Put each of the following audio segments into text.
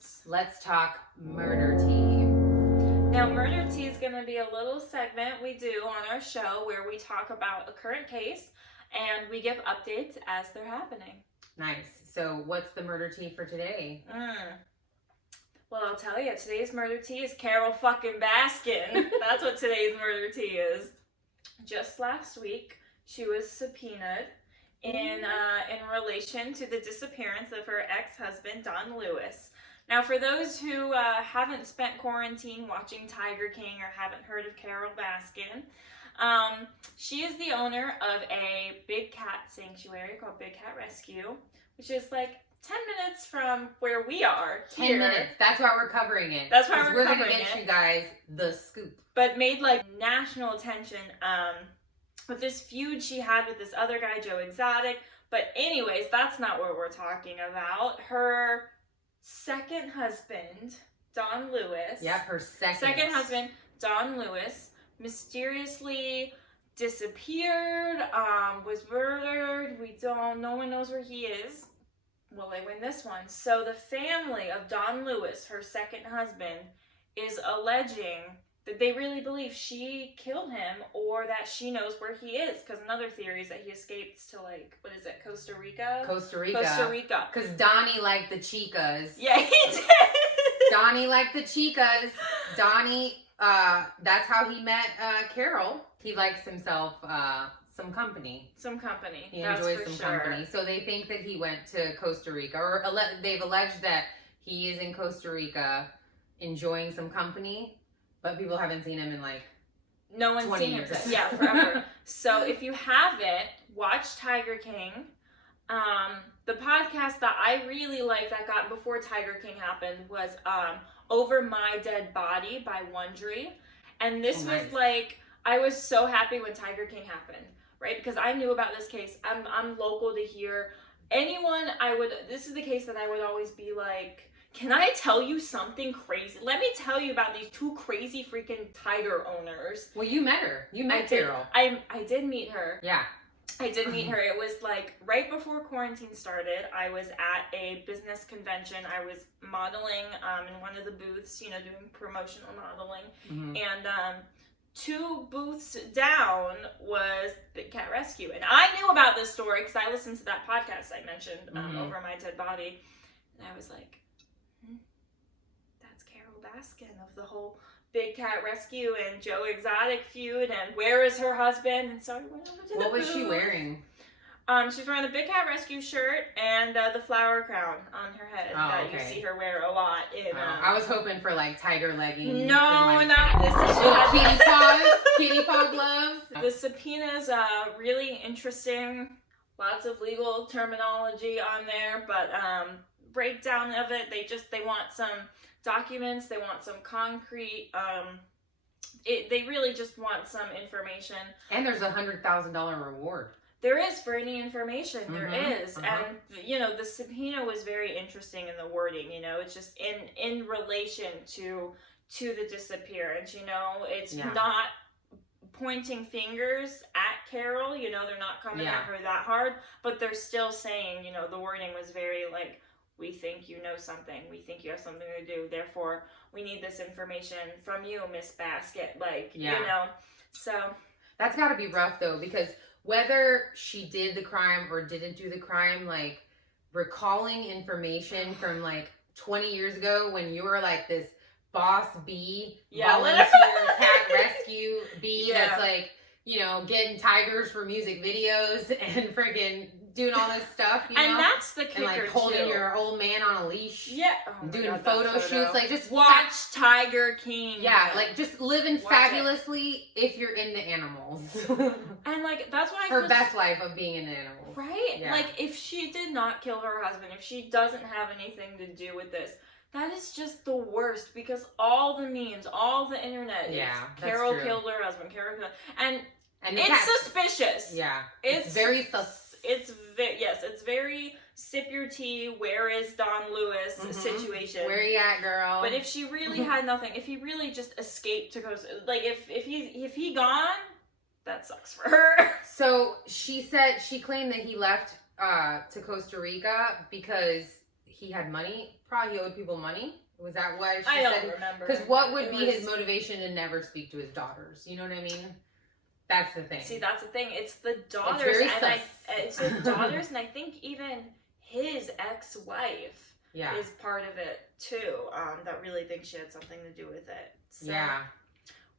Minisodes. Let's talk murder tea. Now, murder tea is going to be a little segment we do on our show where we talk about a current case and we give updates as they're happening. Nice. So what's the murder tea for today? Well, I'll tell you, today's murder tea is Carole fucking Baskin. That's what today's murder tea is. Just last week, she was subpoenaed in relation to the disappearance of her ex-husband, Don Lewis. Now, for those who haven't spent quarantine watching Tiger King or haven't heard of Carole Baskin, she is the owner of a big cat sanctuary called Big Cat Rescue, which is like 10 minutes from where we are here. 10 minutes. That's why we're covering it. That's why we're going to covering get it. you guys the scoop. But made like national attention with this feud she had with this other guy, Joe Exotic. But anyways, that's not what we're talking about. Her second husband, Don Lewis. Yep, her second husband, Don Lewis, mysteriously disappeared, was murdered. No one knows where he is. Will they win this one? So the family of Don Lewis, her second husband, is alleging that they really believe she killed him or that she knows where he is. Because another theory is that he escaped to, like, what is it, Costa Rica? Costa Rica. Because Donnie liked the chicas. Yeah, he did. Donnie liked the chicas. Donnie, that's how he met Carole. He likes himself some company. Some company. He That's enjoys for some sure. company. So they think that he went to Costa Rica, or they've alleged that he is in Costa Rica enjoying some company, but people haven't seen him in like no one's 20 seen years. him. Yeah, forever. So if you haven't, watch Tiger King. The podcast that I really liked that got before Tiger King happened was Over My Dead Body by Wondery. And this was like, I was so happy when Tiger King happened, right? Because I knew about this case. I'm local to here. This is the case that I would always be like, can I tell you something crazy? Let me tell you about these two crazy freaking tiger owners. Well, you met her. You met Carole. I did meet her. Yeah. I did meet her. It was like right before quarantine started. I was at a business convention. I was modeling in one of the booths, doing promotional modeling. Mm-hmm. And two booths down was Big Cat Rescue. And I knew about this story because I listened to that podcast I mentioned, Over My Dead Body. And I was like, that's Carole Baskin of the whole Big Cat Rescue and Joe Exotic feud, and where is her husband? And so I went over to the What was booth. she wearing? She's wearing the Big Cat Rescue shirt and the flower crown on her head that you see her wear a lot. I was hoping for like tiger leggings. No, and, not this. Kitty paw gloves. The subpoena's really interesting. Lots of legal terminology on there, but breakdown of it. They want some documents. They want some concrete. They really just want some information. And there's $100,000 reward. There is for any information. There is, and the subpoena was very interesting in the wording. It's just in relation to the disappearance. It's not pointing fingers at Carole. They're not coming at her that hard, but they're still saying, the wording was very like, we think you know something. We think you have something to do. Therefore, we need this information from you, Miss Basket. So. That's got to be rough, though, because whether she did the crime or didn't do the crime, like, recalling information from, like, 20 years ago when you were, like, this boss bee, volunteer cat rescue bee that's, like, getting tigers for music videos and freaking doing all this stuff, And that's the kicker, and, like, holding your old man on a leash. Yeah. Doing photo shoots. Like, just watch Tiger King. Yeah, like, just living fabulously if you're into animals. And, like, that's why her best life of being into animals. Right? Yeah. Like, if she did not kill her husband, if she doesn't have anything to do with this, that is just the worst, because all the memes, all the internet, Carole killed her husband, Carole killed, and it's suspicious. Yeah. It's very sus. It's very sip your tea, where is Don Lewis situation. Where you at, girl? But if she really had nothing, if he really just escaped to Costa, like if he gone, that sucks for her. So she claimed that he left to Costa Rica because he had money Probably he owed people money. Was that why she I said? don't remember. Because what would It be was- his motivation to never speak to his daughters? You know what I mean? That's the thing. See, that's the thing. It's the daughters, very and sus. it's his daughters, and I think even his ex-wife Yeah. is part of it too. That really thinks she had something to do with it. So Yeah.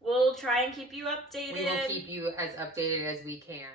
we'll try and keep you updated. We will keep you as updated as we can.